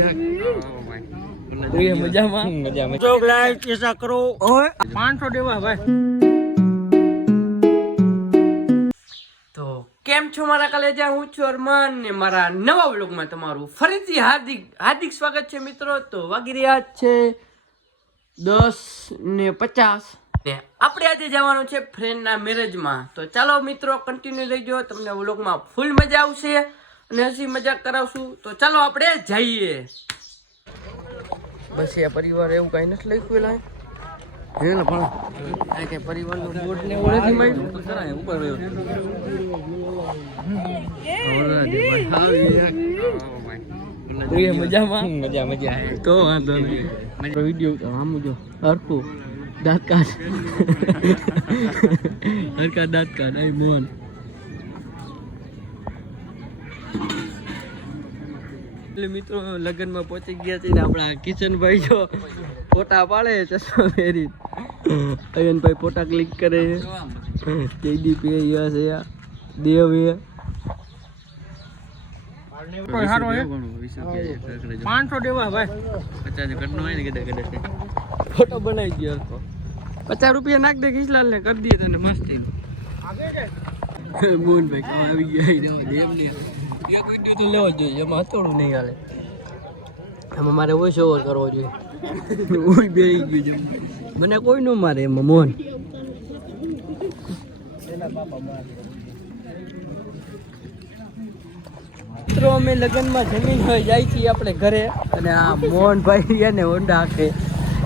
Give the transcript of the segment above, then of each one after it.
તો કેમ છો મારા કલેજા, હું છું અરમાન ને મારા નવા વ્લોગમાં તમારું ફરીથી હાર્દિક સ્વાગત છે મિત્રો. તો વાગી રહ્યા છે 10:50 ને આપણે આજે જવાનું છે ફ્રેન્ડના મેરેજમાં. તો ચાલો મિત્રો કન્ટિન્યુ રહેજો, તમને વ્લોગમાં ફૂલ મજા આવશે અને હસી મજાક કરાવશું. તો ચાલો આપણે જઈએ. બસ એ પરિવાર એવું કઈ નથી લખ્યું પણ આ કે પરિવારનું બોર્ડ ને ઓળખી માંડ્યું તો કરાય ઉપર રહ્યો મજા તો વાંધો નહીં. વિડીયો આમ જો હરખું દાંત કાઢ હરકા દાંત કાઢ આઈ મોહન. મિત્રો લગ્નમાં પહોંચી ગયા છે ને આપણા કિશનભાઈ જો ફોટા પાડે ચશ્મા પહેરી, અયનભાઈ ફોટા ક્લિક કરે, જયદીપ યશ દેવ ફોટો બનાવી દો. 50 રૂપિયા નાખ દે કિશલાલ ને કરી દઈએ તને મસ્તી. મોહનભાઈ આવી ગયા તો લેવો જોઈએ, એમાં થોડું નહીં હાલે. એમાં મારે વોઇસ ઓવર કરવો જોઈએ. બેસી ગયું મને કોઈ ન મારે એમાં. મોહન મિત્રો અમે લગ્નમાં જમીન હોય જાય છીએ આપણે ઘરે, અને આ મોહનભાઈ એને હોન્ડા હાકે.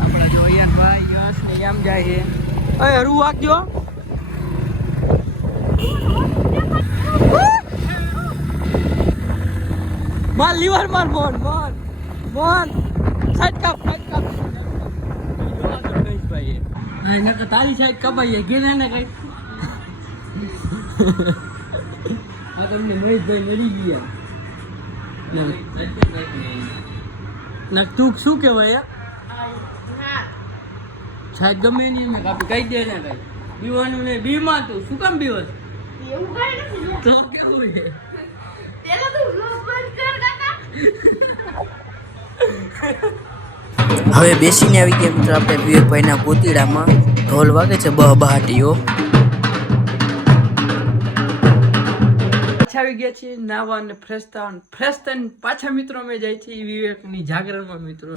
આપણા જો યશભાઈ યશ ને આમ જાય છે. અરે હરવું વાગજો. માર લીવર માર મોહન મોહન મોહન સાઈડ કાપ ભાઈ એને કે તારી સાઈડ કપાઈએ ગેને ને કઈ. આ તમને મહેશભાઈ મળી ગયા ના તું શું કહેવાય સાહેબ ગમે નહીં મેં કાપી કહી દે ને કઈ બીવાનું નહીં. બીમાં તું શું કામ બીવસ તો કેવું છે? હવે બેસીને આવી ગયા મિત્રો આપણે વિવેકભાઈના પોતીડામાં. ઢોલ વાગે છે બહાટીઓ. આવી ગયા છીએ નાવા અને ફ્રેશ થઈને પાછા મિત્રો અમે જાય છીએ વિવેકની જાગરણમાં. મિત્રો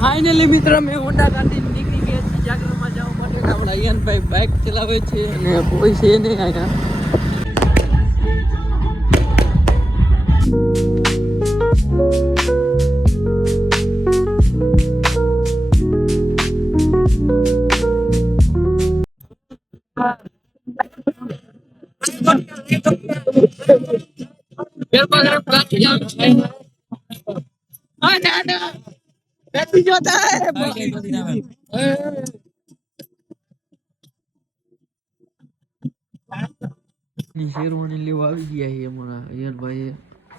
ફાઇનલી મિત્રો અમે હોન્ડા કાઢીને નીકળી ગયા છીએ જાગરણમાં જવા માટે. આપણા યનભાઈ બાઇક ચલાવે છે અને કોઈ છે નહીં અહીંયા. શેરવાની લેવા આવી ગયા છે અમારા યરભાઈ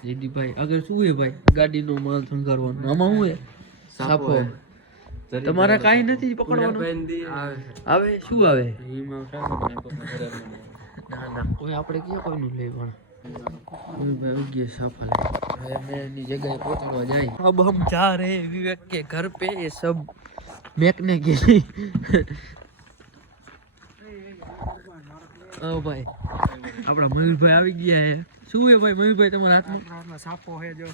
જયદીપભાઈ. આગળ શું છે ભાઈ? ગાડીનો માલ સંગારવાનો. આમાં શું છે? સાફો. તમારે કાંઈ નથી પકડવાનું? આવે શું આવે? ના ના કોઈ આપણે ક્યાં કોઈનું લે પણ जगह पहुंचवा जाए. अब हम जा रहे हैं विवेक के घर पे. ये सब मेकने के लिए. ओ भाई આપણા મયુરભાઈ આવી ગયા છે. શું છે ભાઈ મયુરભાઈ તમારા હાથમાં? સાપો છે જો.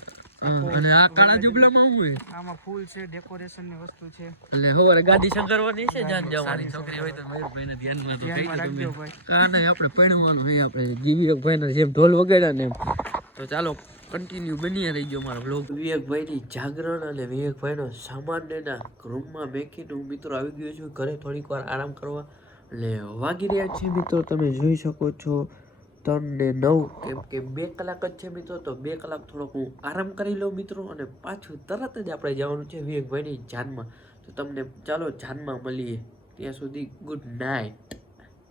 અને આ કાળા જુબલામાં શું છે? આમાં ફૂલ છે, ડેકોરેશન ની વસ્તુ છે. એટલે હવારે ગાડી સંકરવાની છે, જાન જવાની છોકરી હોય તો મયુરભાઈને ધ્યાનમાં તો કહી દો ભાઈ. આ નહીં આપણે પૈણવાનું છે, આપણે વિવેકભાઈને જેમ ઢોલ વગાડ્યા ને એમ. તો ચાલો કન્ટિન્યુ બન્યા રહી ગયો મારો વ્લોગ. વિવેકભાઈની જાગરણ અને વિવેકભાઈનો સામાન એના રૂમમાં મેકીને હું મિત્રો આવી ગયો છું ઘરે થોડીક વાર આરામ કરવા. એટલે વાગી રહ્યા છે મિત્રો, તમે જોઈ શકો છો 3:09. કેમ કે 2 કલાક જ છે મિત્રો, તો 2 કલાક થોડોક હું આરામ કરી લઉં મિત્રો, અને પાછું તરત જ આપણે જવાનું છે વિવેકભાઈની જાનમાં. તો તમને ચાલો જાનમાં મળીએ, ત્યાં સુધી ગુડ નાઇટ.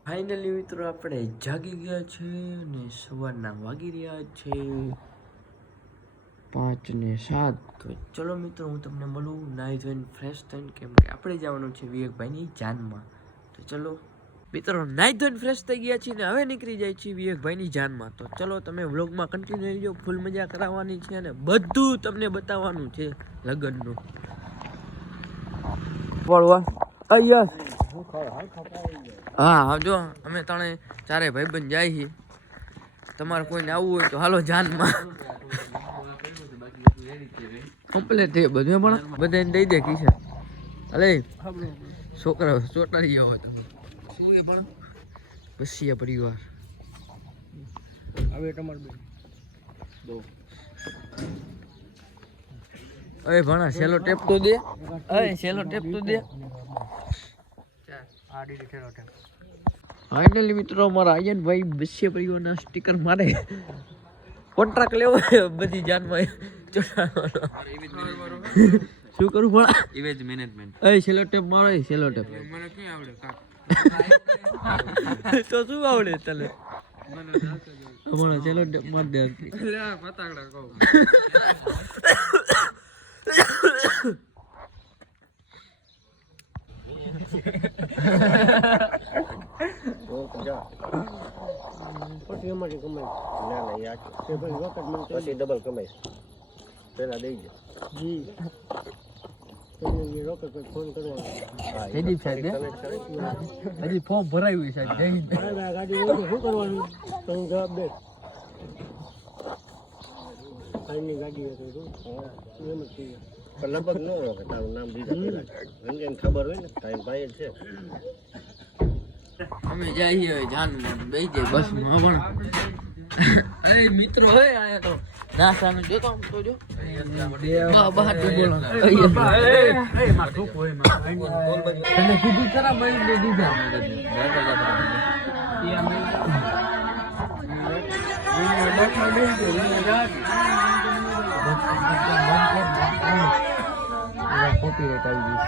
ફાઇનલી મિત્રો આપણે જાગી ગયા છે ને સવારના વાગી રહ્યા છે 5:07. તો ચલો મિત્રો હું તમને મળું નાઈ ધોઈને ફ્રેશ થઈને, કેમ કે આપણે જવાનું છે વિવેકભાઈની જાનમાં. તો ચલો મિત્રો નાઈ ધોઈને ફ્રેશ થઈ ગયા છીએ ને હવે નીકળી જાય છીએ વિવેકભાઈની જાનમાં. તો ચલો તમે વ્લોગમાં કન્ટિન્યુ રહેજો. ફૂલ મજા કરાવવાની છે અને બધું તમને બતાવવાનું છે લગ્નનું. હા જો અમે ત્રણે ચારે ભાઈબંધ જાય છીએ. તમારે કોઈને આવવું હોય તો હાલો જાનમાં. કમ્પ્લેટ છે બધું પણ બધાને દઈ દે કી છે. અલે છોકરા ચોટાડી ગયો હતો શું એ પણ બસિયા પરિવાર હવે તમારે અરે ભણા સેલો ટેપ તો દે. અરે સેલો ટેપ તો દે. ફાઇનલી મિત્રો અમારા આયનભાઈ બસિયા પરિવારના સ્ટીકર મારે કોન્ટ્રાક્ટ લેવો બધી જાનમાં ચોટાડવાનો. શું કરું પણ ઇવેજ મેનેજમેન્ટ. એ સેલો ટેપ મારો સેલો ટેપ મને ક્યાં આવડે કાક તો શું આવડે તને મને સેલો ટેપ માર દે લે ફટાકડા કહું. પછી અમારી કમાઈ ના યાર તે ભાઈ વખત મને પછી ડબલ કમાઈ પેલા દઈ દે જી રોકટ પર ફોન કરવાનો. જયદીપ સાહેબ હજી ફોર્મ ભરાયું છે સાહેબ. જય હિન્દ. ગાડી શું કરવાનું તો હું જવાબ દે આઈની ગાડી હતો એમ જ થઈ પણ લગભગ ન રોકે તારું નામ દીધા પેલા રંગેન ખબર હોય ને તારી ભાઈ જ છે. અમે જઈએ જાનમાં બેસી જાય બસમાં પણ. અરે મિત્રો હે આયા તો ના સામે જોતો આમ તો જો બહાર તો બોલો એ માર ધૂપ હોય માં તને કીધું ખરા મળી દે દીધા કોપીરાઈટ આવી ગઈ.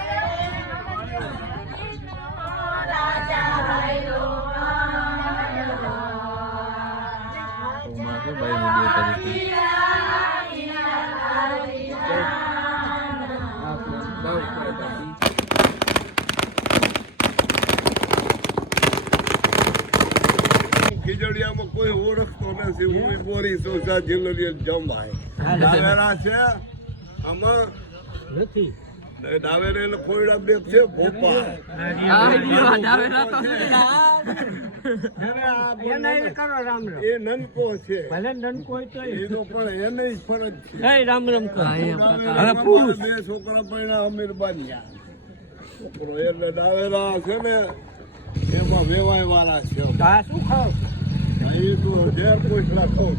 ખીજડીયામાં કોઈ ઓળખતો નથી. હું બોરી સોસા જિલ્લો જમાય ડાવેરા છે આમાં નથી ડાવેરે ખોયડા બે છે ભોપા એ નનકો છે ભલે નનકો હોય તો એ તો પણ એને જ ફરજ છે. રામ રામ બે છોકરા પૈણા અમીર બાંધ્યા છોકરો એટલે ડાવેરા છે ને એમાં વેવાય વાળા છે. શું ખાવ એ તો ઝેર પોચલા ખાવ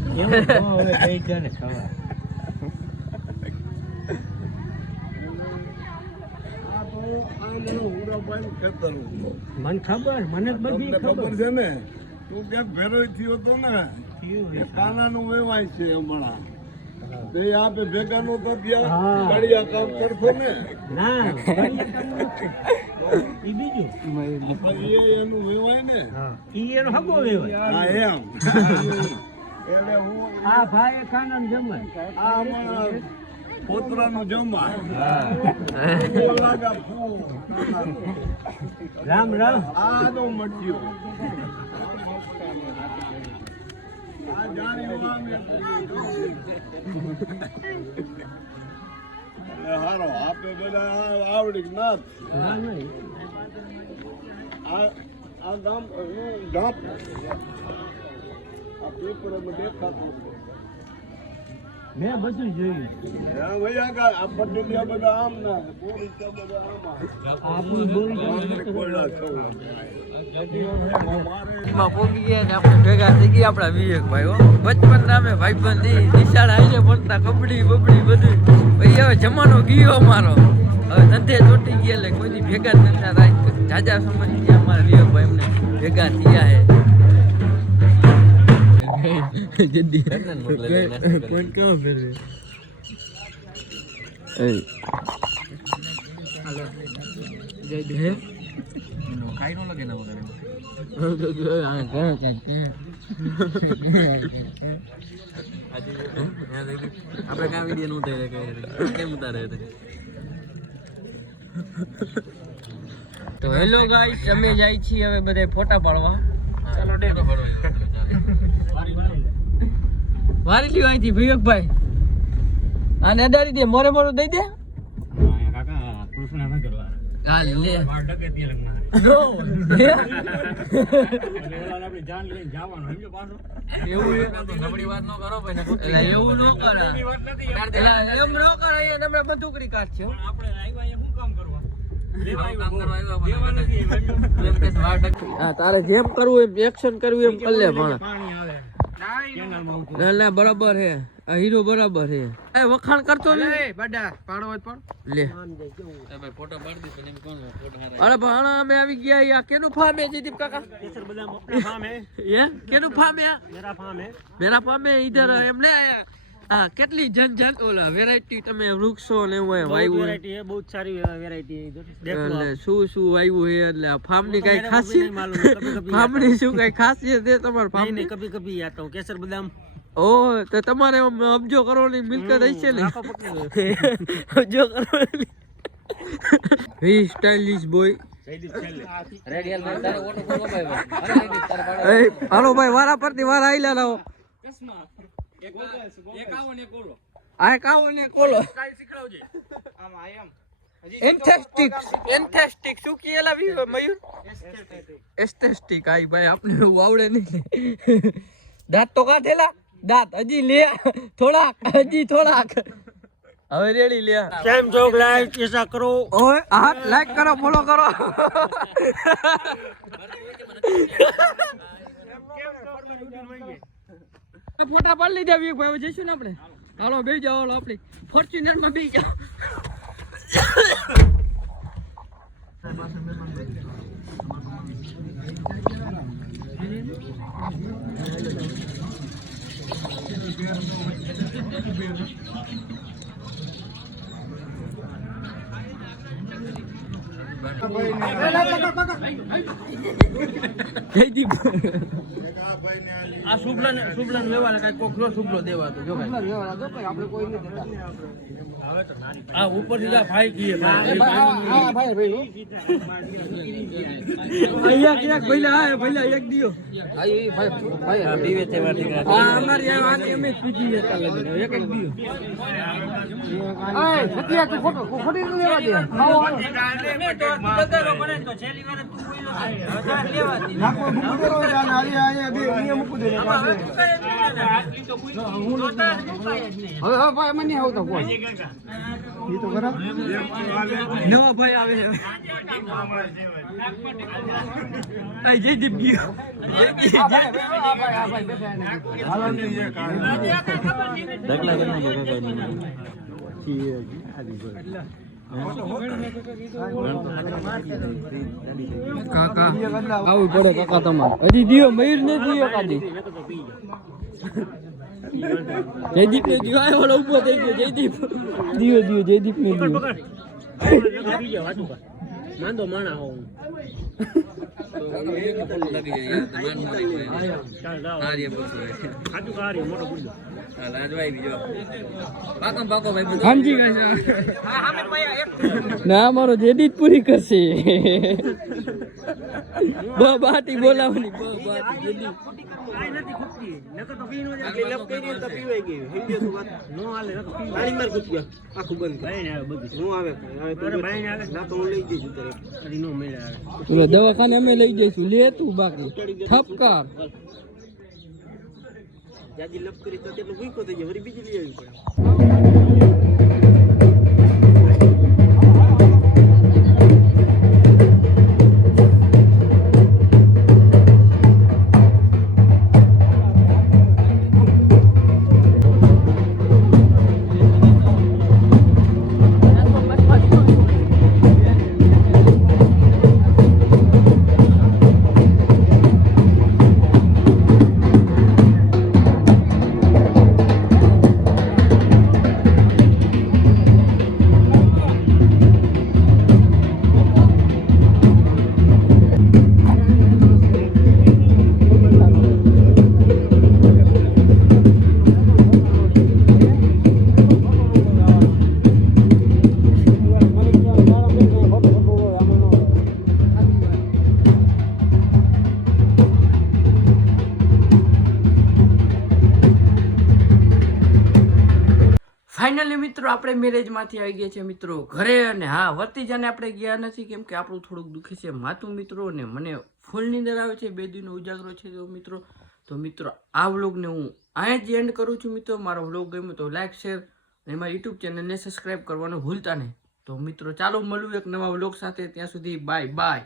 મને ખબર મને જ બધી ખબર છે ને. તું ક્યાંક ભેરો થયો હતો ને કાના નું વેવાય છે હમણાં તે આપે ભેગા નો તો ત્યાં ગાડિયા કામ કરતો ને ના એ બીજું એનું વેવાય ને ઈ એનો હગો વેવાય. હા એમ એટલે હું આ ભાઈ ખાના જમાય આ હમણાં પોતરાનું જમાય રામ રામ આ તો મટ્યો આ જાણી હારો આપે બધા આવડી ના ના નહીં આ ગામ ગામ આ પેપરમાં દેખાતું મેં બધું જોયું. હા ભૈયા આ પટેલિયા બધા આમ ના બોરી બધા આપણું બોરી માં પોગી ગયા ને આપણે ભેગા થઈ ગયા આપણા વિવેકભાઈ હો. બચપન નામે ભાઈબંધી નિશાળ આવીને ભણતા કબડ્ડી બબડી બધું. પછી હવે જમાનો ગયો મારો હવે ધંધે ચોટી ગયા એટલે કોઈ ભેગા જ નતા થાય. જાજા સમજ અમારા વિવેકભાઈ એમને ભેગા થયા હે. જલ્દી કોણ કેવો ફેરવે એ હાલો જય દે ખાઈ નો લગે ના વગર હા કરો કે આપણે કા વિડિયો નું ઉતારે કે કેમ ઉતારે તો હેલો ગાઈસ, અમે જાય છીએ હવે બધા ફોટા પાડવા. ચાલો ડે વારી લ્યો અહીંથી વિવેકભાઈ. આને અડાડી દે, મોરે મોરો દઈ દે. હાલ લે નો એવું નબળી વાત ન કરો ભાઈ. એવું ન કરે, એમ ન કરે. તમે બંદૂકડી કાઢશો. તારે જેમ કરવું એમ એક્શન કરવું એમ કરી લે. પણ ના બરાબર હે, આ હીરો બરાબર હે. એ વખાણ કરતો ને બડા પાડો હોય પણ લે ફોટો પાડી દે. એમ કોણ ફોટો હારે? અરે ભાણા અમે આવી ગયા. આ કેનું ફાર્મ હે જયદીપ કાકા? કેસર બદામ अपना फार्म है. ये केनु फार्म है? मेरा फार्म है. मेरा फार्म है इधर. એમને હા કેટલી જન ઓલા વેરાયટી તમે વૃક્ષો ને એવું વાવ્યું? વેરાયટી હે, બહુ સારી વેરાયટી હે. એટલે શું વાવ્યું હે? એટલે આ ફાર્મ ની કઈ ખાસિયત? ફાર્મ ની શું કઈ ખાસિયત છે તમારા ફાર્મ ની? કભી કભી आता हूं. केसर बदाम. ઓ તો તમારે અબજો કરોડની મિલકત હશે ને? અબજો કરોડની. વી સ્ટાઇલિશ બોય. હાલો ભાઈ, વારા પરથી વારા આઈલા લાવો. એન્થેસ્ટિક શું કીએલા મયુર? એસ્થેટિક. આઈ ભાઈ આપને એવું આવડે નહીં. દાંત તો કાઢેલા? દાંત હજી લે થોડાક, હજી થોડાક. હવે રેડી લે. કેમ છો લાઈક એસા કરો? ઓય હાથ લાઈક કરો, ફોલો કરો. ફોટા પાડી લીધા ભાઈ. જઈશું ને આપણે. હાલો બેસી જાઓ. હાલો આપણી ફોર્ચ્યુનર માં બેસી જાઓ. જયદીપ આ શુભલાન વ્યવહાર કઈ કોક નો શુભલો દેવા તો જો ભાઈ આપણે કોઈ નહીં દેતા. હવે તો આ ઉપર થી ભાઈ કીએ ભાઈ અહીંયા ક્યાંક ભઈલા આ ભઈલા એક દિયો આ એ ભાઈ દીવે તે વાર દીકરા આ અમારી આ આને અમે પીજી જતા લાગે એક દિયો. આય સતિયા તું ફોટો ખોટી ન લેવા દે. આવો મે તો દગરો બને તો છેલ્લી વાર તું બોલ્યો હવે લેવા દે. નાકો મૂકી દેરો જાન આયા બે અહીંયા મૂકી દે. હવે ભાઈ મને નહીં આવતો કોઈ. ઈ તો ખરા નવા ભાઈ આવે છે. આઈ જયદીપ ગયો. હાલો ને એ દગલા કરને કે કાકા આવું પડે કાકા તમારે. હજી દિયો મયુર ને દિયો કાઢી. જયદીપ ને દિયો આયો વાળો ઉભો થઈ ગયો. જયદીપ દિયો જયદીપ ને દિયો. માંદો માણા હોઉં ના મારો જેડી પૂરી કરશે. બાટી બોલાવવાની દવાખાને અમે લઈ જઈશું. લે તું બાકી ઠપકાર લપ કરી તો તેટલું ભૂખો થઈ જાય. વળી બીજી લઈ આવી પડે. મેરેજમાંથી આવી ગયા છે મિત્રો ઘરે. અને હા, વતીજાને આપણે ગયા નથી કેમ કે આપણું થોડુંક દુખે છે માથું મિત્રો, ને મને ફૂલ નીંદર આવે છે, 2 દિનનો ઉજાગરો છે તો મિત્રો આ વ્લોગને હું અહીંયા જ એન્ડ કરું છું મિત્રો. મારો વ્લોગ ગમ્યો તો લાઈક, શેર અને મારી યુટ્યુબ ચેનલને સબસ્ક્રાઈબ કરવાનું ભૂલતા નહીં. તો મિત્રો ચાલો મળું એક નવા વ્લોગ સાથે, ત્યાં સુધી બાય બાય.